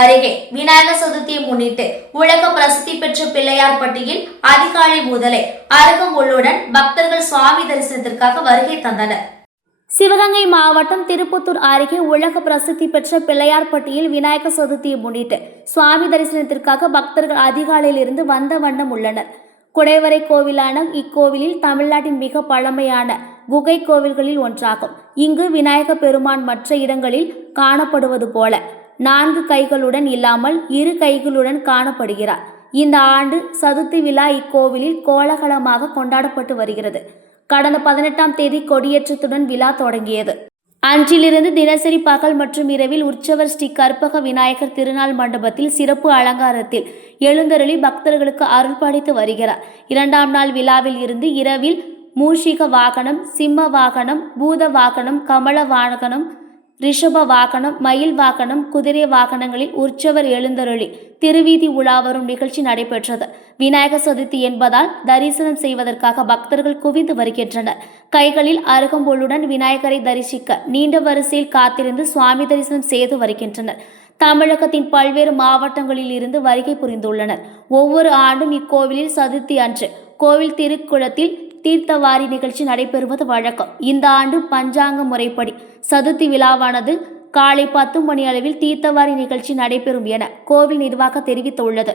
அருகே விநாயகர் சதுர்த்தியை முன்னிட்டு உலக பிரசித்தி பெற்ற பிள்ளையார்பட்டியில் அதிகாலை முதலே அருகம்புல்லுடன் பக்தர்கள் சுவாமி தரிசனத்திற்காக வருகை தந்தனர். சிவகங்கை மாவட்டம் திருப்பத்தூர் அருகே உலக பிரசித்தி பெற்ற பிள்ளையார்பட்டியில் விநாயகர் சதுர்த்தியை முன்னிட்டு சுவாமி தரிசனத்திற்காக பக்தர்கள் அதிகாலையிலிருந்து வந்த வண்ணம் உள்ளனர். குடைவரை கோவிலான இக்கோவிலில் தமிழ்நாட்டின் மிக பழமையான குகை கோவில்களில் ஒன்றாகும். இங்கு விநாயக பெருமான் மற்ற இடங்களில் காணப்படுவது போல நான்கு கைகளுடன் இல்லாமல் இரு கைகளுடன் காணப்படுகிறார். இந்த ஆண்டு சதுர்த்தி விழா இக்கோவிலில் கோலாகலமாக கொண்டாடப்பட்டு வருகிறது. கடந்த பதினெட்டாம் தேதி கொடியேற்றத்துடன் விழா தொடங்கியது. அன்றிலிருந்து தினசரி பகல் மற்றும் இரவில் உற்சவர் ஸ்ரீ கற்பக விநாயகர் திருநாள் மண்டபத்தில் சிறப்பு அலங்காரத்தில் எழுந்தருளி பக்தர்களுக்கு அருள் படைத்து வருகிறார். இரண்டாம் நாள் விழாவில் இருந்து இரவில் மூஷிக வாகனம் சிம்ம வாகனம் பூத வாகனம் கமல வாகனம் ரிஷப வாகனம் மயில் வாகனம் குதிரை வாகனங்களில் உற்சவர் எழுந்தருளி திருவீதி உலா வரும் நிகழ்ச்சி நடைபெற்றது. விநாயகர் சதுர்த்தி என்பதால் தரிசனம் செய்வதற்காக பக்தர்கள் குவிந்து வருகின்றனர். கைகளில் அருகம்பொழுடன் விநாயகரை தரிசிக்க நீண்ட வரிசையில் காத்திருந்து சுவாமி தரிசனம் செய்து வருகின்றனர். தமிழகத்தின் பல்வேறு மாவட்டங்களில் இருந்து வருகை புரிந்துள்ளனர். ஒவ்வொரு ஆண்டும் இக்கோவிலில் சதுர்த்தி அன்று கோவில் திருக்குளத்தில் தீர்த்தவாரி நிகழ்ச்சி நடைபெறுவது வழக்கம். இந்த ஆண்டு பஞ்சாங்க முறைப்படி சதுர்த்தி விழாவானது காலை பத்து மணி அளவில் தீர்த்தவாரி நிகழ்ச்சி நடைபெறும் என கோவில் நிர்வாகம் தெரிவித்துள்ளது.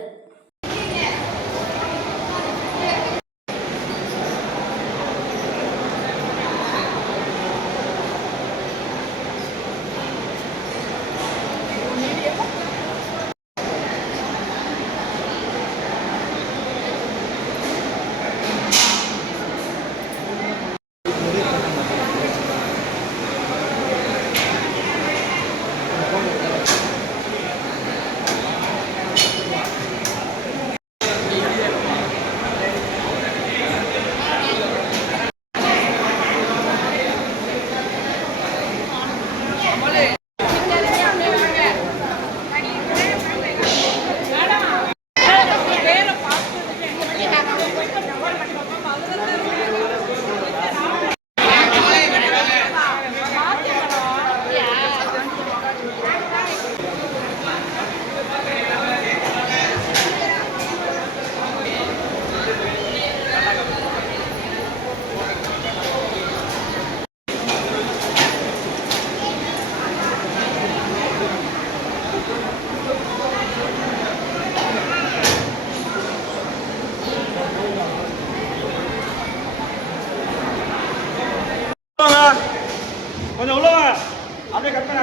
கொஞ்சம் உள்ள அப்படியே கட் பண்ணி